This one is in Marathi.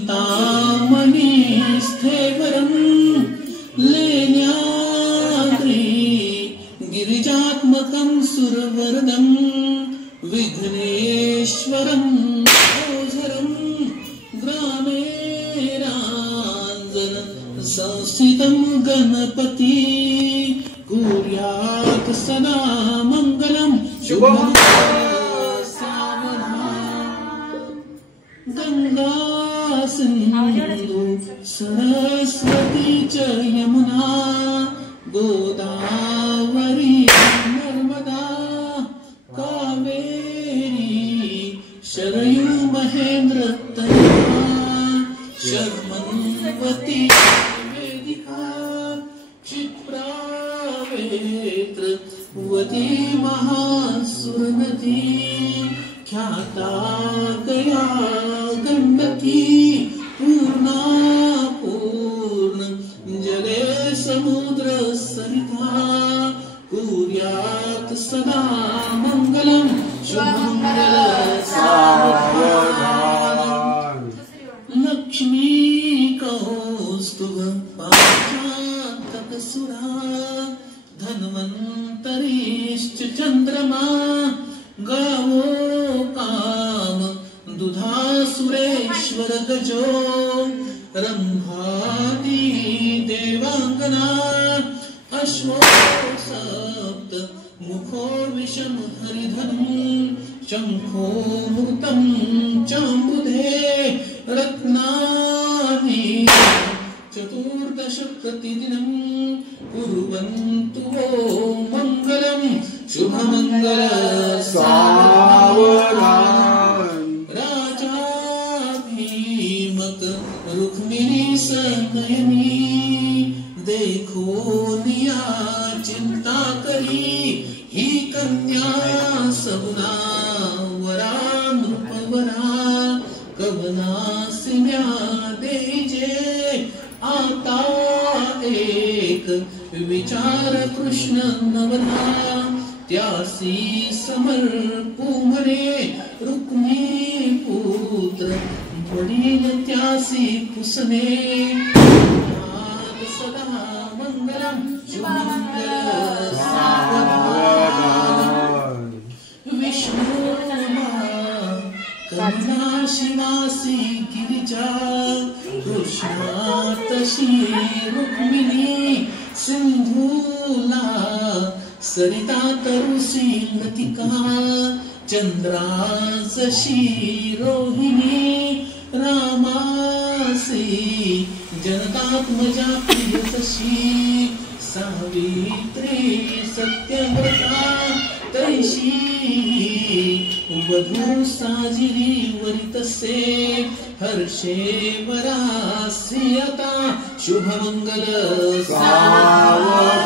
चिंतामणि स्थेवरं लेण्याद्रि गिरिजात्मकं सुरवरदं विघ्नेश्वरं ओझरं ग्रामे रांजन संस्थितं गणपति कुर्यात् सदा मंगलं शुभं गंगा सिंधु सरस्वती च यमुना गोदावरी नर्मदा कावेरी शरयू महेंद्र तनया शर्मन्वती वेदिका क्षिप्रावेत्रवती महासुरनदी ख्याता गया गंडकी पूर्णा पूर्ण जले समुद्र सरिता कुर्यात् सदा मंगलं शुभमंगल सावधान लक्ष्मी कौस्तुभ पाचातकसुरा धन्वन्तरिश्च चन्द्रमा गावो काम दुधासुरेश्वर गजो रंभादि देवांगना अश्वो सप्त मुखो विषम हरिधनु शंखो मृतं चामृधे रत्नानि चतुर्दश प्रतिदिनं कुर्वन्तु वो मंगलं शुभमंगल सावधान राजा भीमक रुक्मिणी सनयनी देखो निया चिंता करी ही कन्या सगुना वरा नृपवरा कवना सिम्या देजे आता एक विचार कृष्ण नवना त्यासी समर्पू म्हणे रुक्मी पुत्र वडील त्यासी पुसणे सदा मंगलम शुभमंगल सावधान विष्णु कन्या शिवासी गिरिजा कृष्णा तशी रुक्मिणी सिंधूला सरिता तरुसी लतिका चंद्रा जशी रोहिणी रामासी जनतात्मजा प्रिय तशी सावित्री सत्यव्रता तैशी वधू साजिरी वरितसे हर्षे वरासी आता शुभमंगल सावधान